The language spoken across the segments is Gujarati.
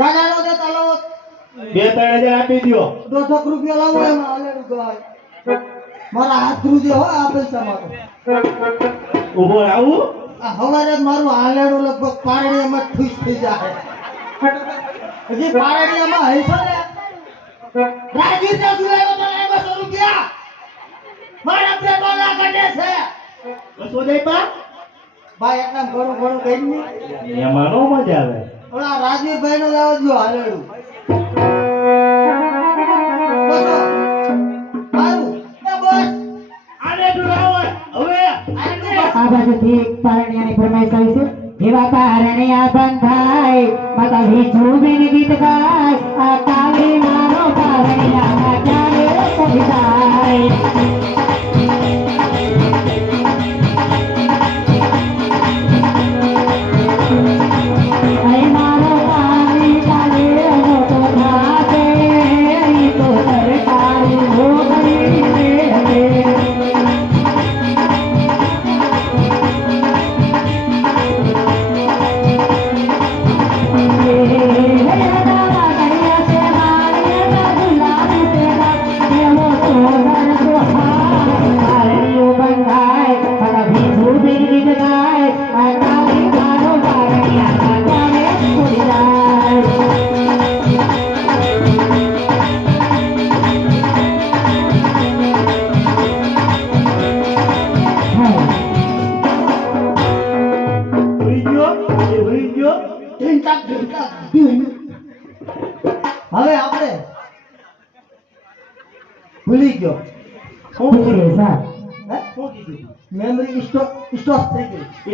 દાદા બે ત્રણ હજાર આપી દો દોઢક રૂપિયા લાવો એમાં હાલેલું ગાય. મારા હાથ ધ્રુજે હો આ પૈસા મારો. ઊભો આવું હવારે મારું હાલેડું લગભગ પારડીયામાં ખુશ થઈ જાય. હજી પારડીયામાં હૈસો ને? રાજીવ ને સુલાયો મને બસો રૂપિયા? મારા બે ડોલા કાઢે છે. બસો જાય પા. ભાઈ એકદમ ઘણું ઘણું કહી દે એમાં નો મજા આવે. ઓલા રાજીવભાઈ નો લાવો જો હાલેડું. બસ. આને આ બાજુથી પારણિયાની ફરમાઈશ આવી છે. એવા પારણિયા બંધાય. માતા વિઠુબેન ગીત ગાય. આ કાલે મારો પારણિયા ક્યારે જાય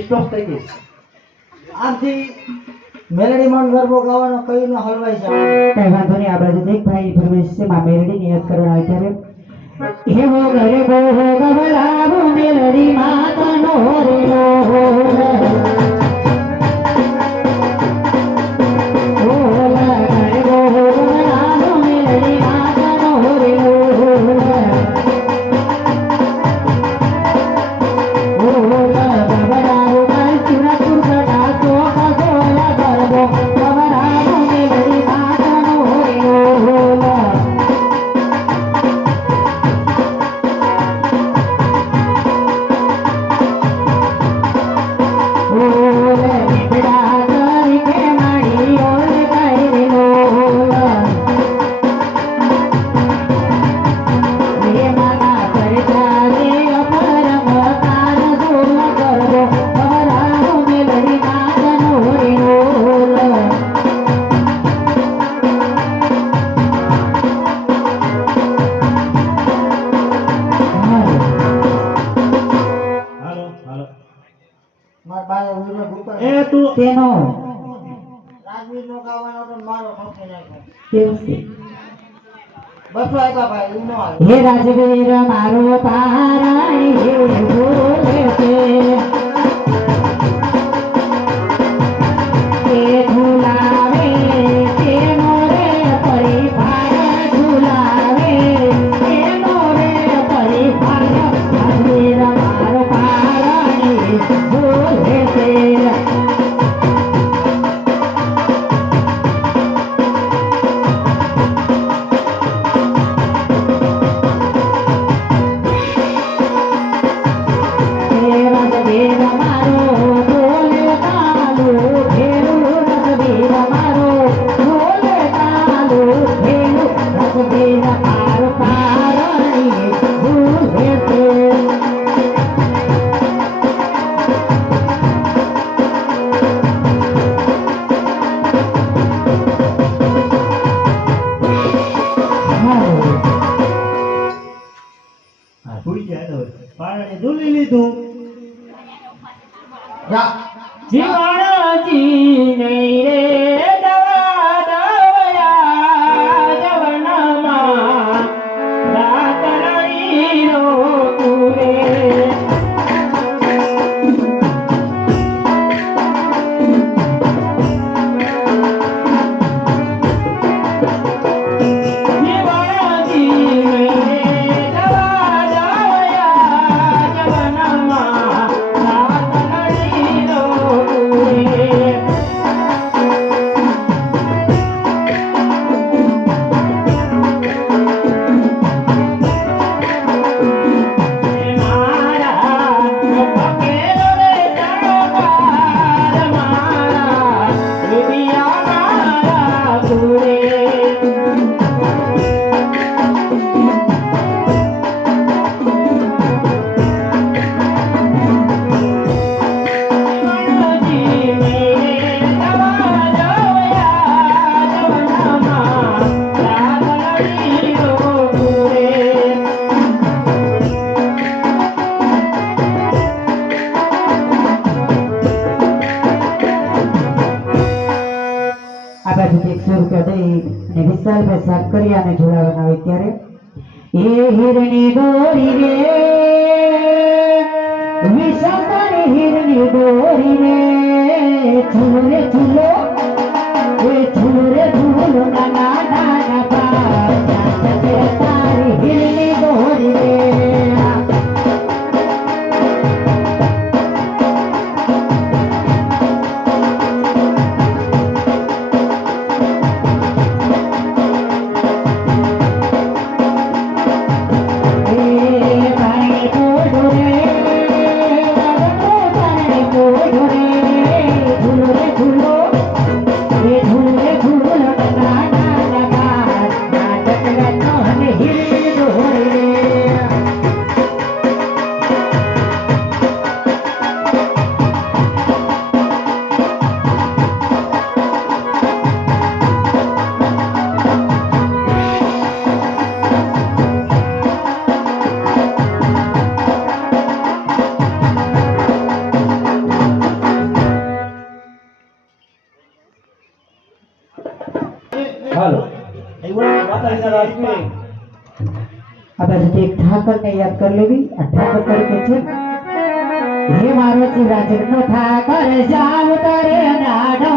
ગઈ થઈ ગઈ આથી મેલેડી મન ગરબો ગાવાનો કયું ન હલવાઈ જાય કઈ વાંધો નહીં આપણે દેખ ભાઈ છે, માં મેરડી ની યાદ કરવા હે એવો ઘરે બહુ ગભરાવો મેલડી માતાનો રેલો ઓલા નો ગાવાનો તો મારો ઠોકી નાખ્યો કેવું છે. બસો આપ્યા ભાઈ નો હે રાજવીર મારો તારા છે. સુરત દઈ ને વિશાલભાઈ સાકરિયાને જોડાવાના હોય ત્યારે, એ હિરણી દોરી રે, વિશાલ હિરણી દોરી રે છૂલે છૂલો પર ને યાદ કરી લેવી. અઠાવન પર કે છે. હે મારુતિ રાજરનો ઠાકર જાવ તારે નાડો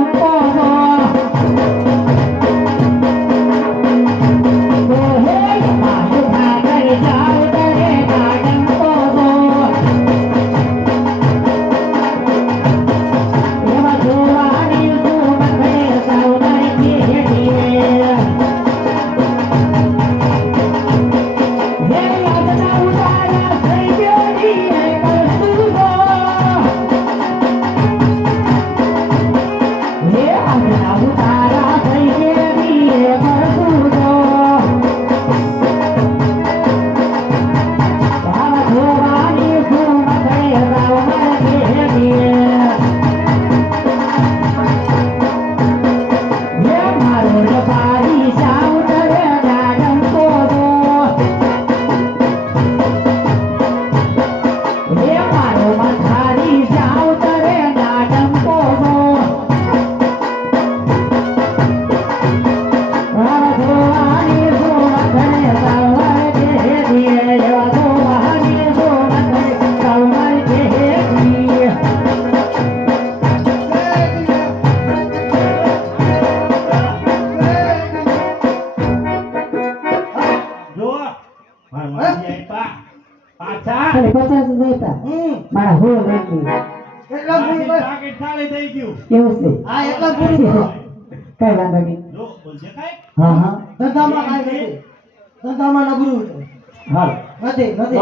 કઈ વાંધો નહીં. હા હા. ધંધામાં કાંઈ નથી. ધંધામાં નબળું હાલ. નથી નથી.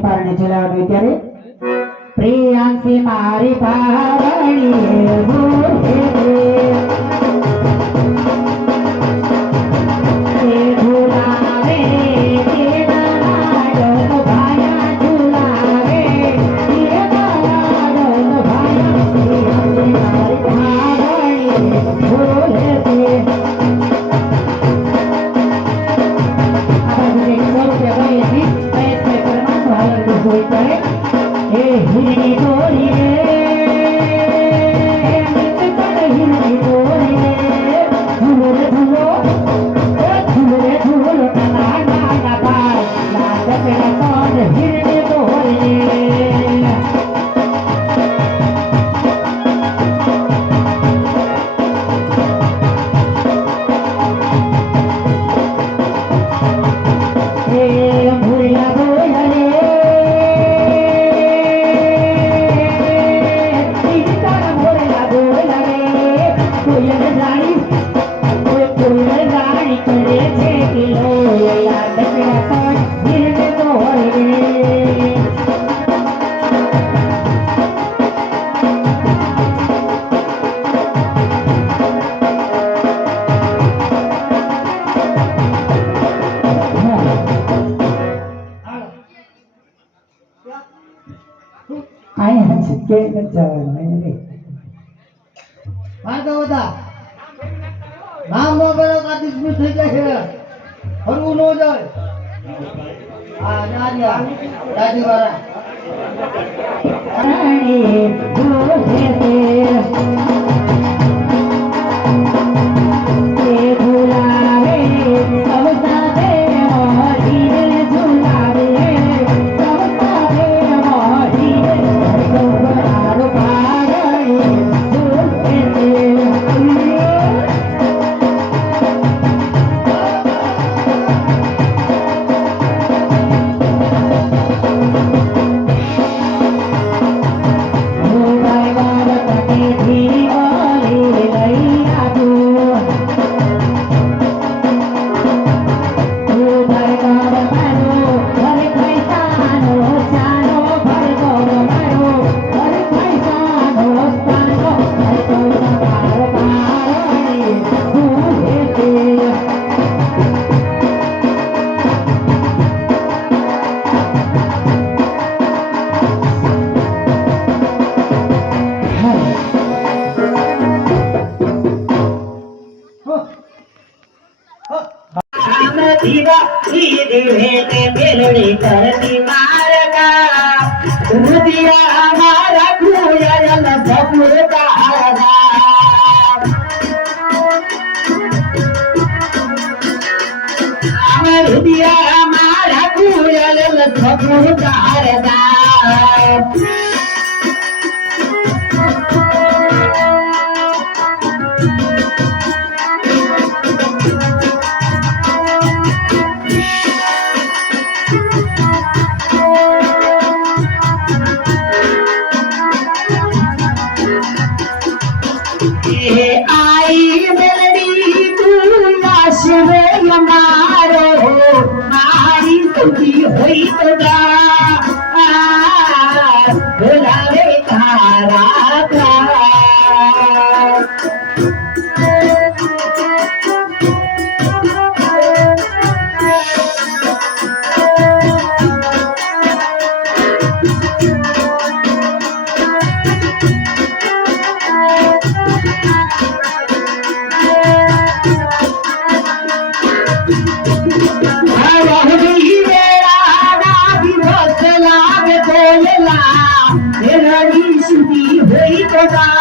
પારણે ચલાવવાનું ત્યારે. પ્રિયાંશી મારી પાસે ફરવું ન જાય. હા રાજુ વાળા Thank you.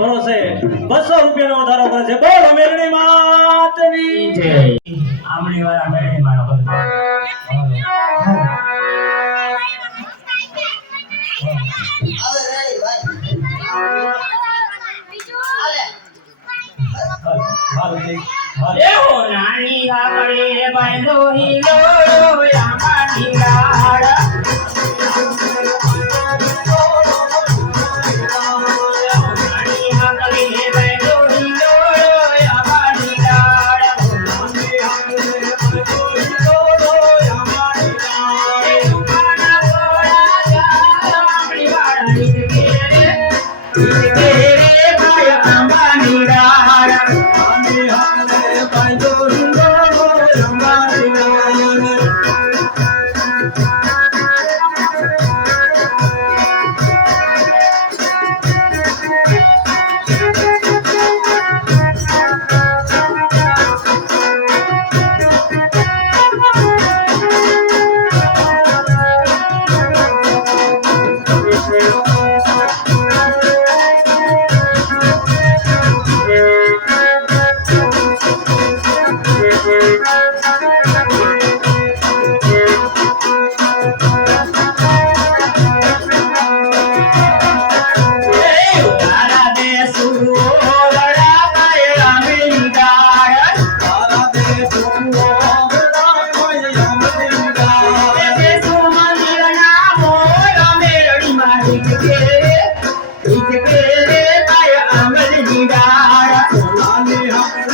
ઘણો છે. બસો રૂપિયાનો વધારો કરે છે. બોલો મેલડી માતની. જય. આમણી વાળા મેલડી માનો એવો રાણી આપણી બાંધો હિલો રામાણી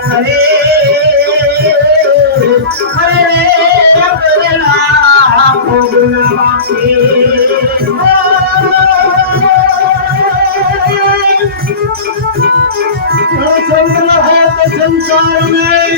করে করে করে না ভোগনা মাছে চন্দ্র হাতে সঞ্চার নেই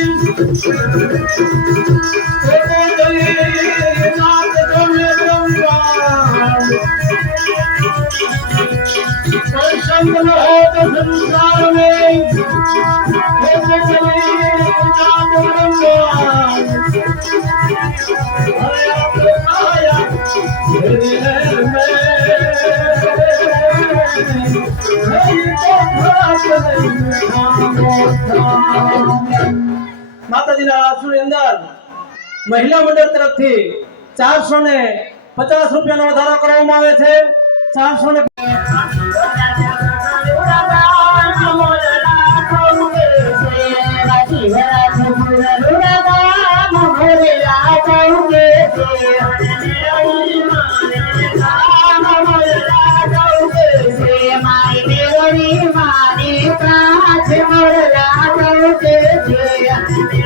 માતાજીના આશ્રમની અંદર મહિલા મંડળ તરફથી ચારસો ને પચાસ રૂપિયાનો વધારો કરવામાં આવે છે. ચારસો ને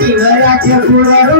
શિવરાજ પુરરો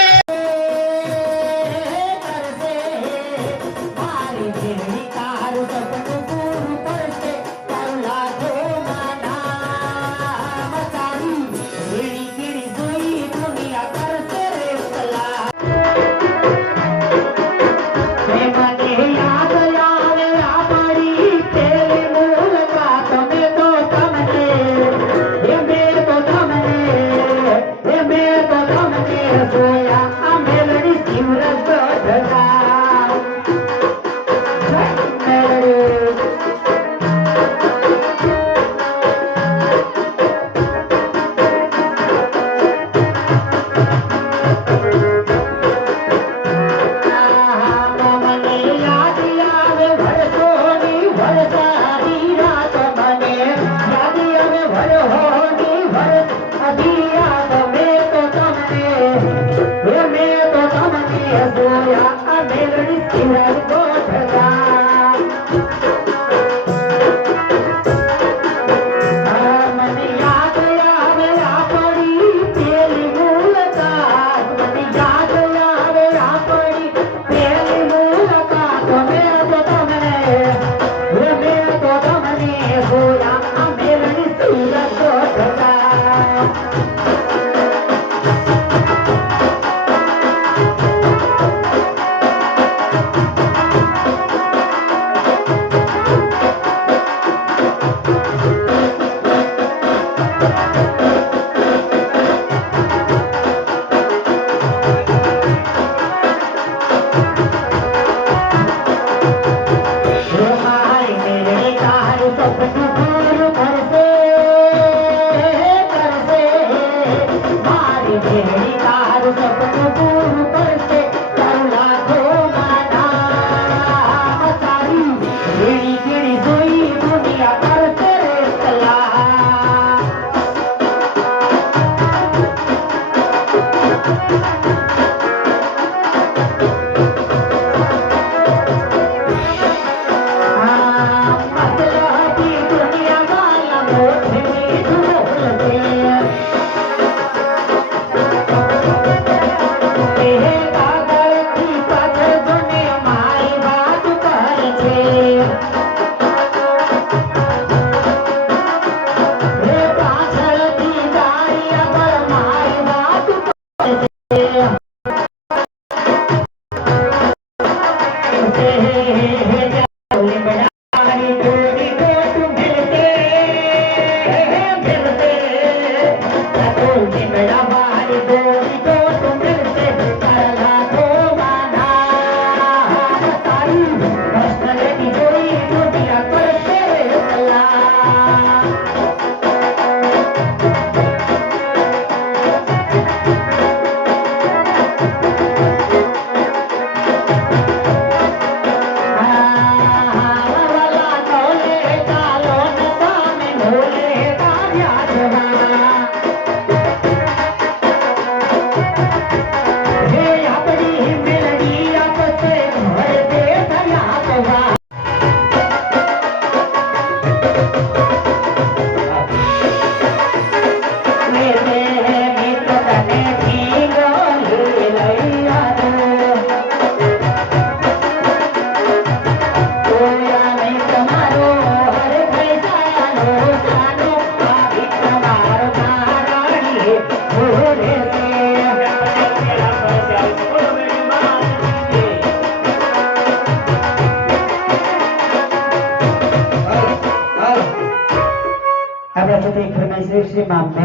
Thank you.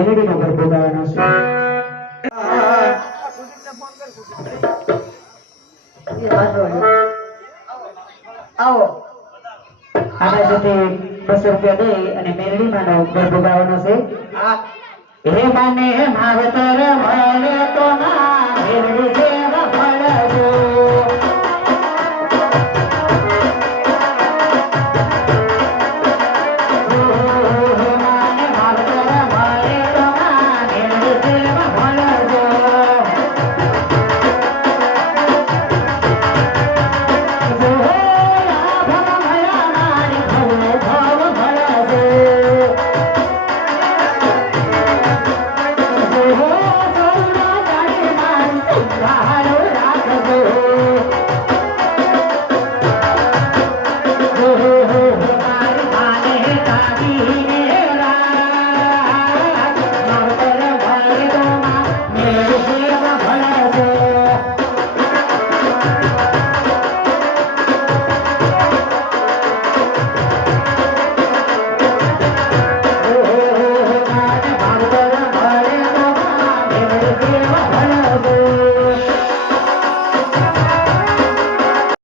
શ્રી માં મેલેડીનો ગરબો ગાવાનો છે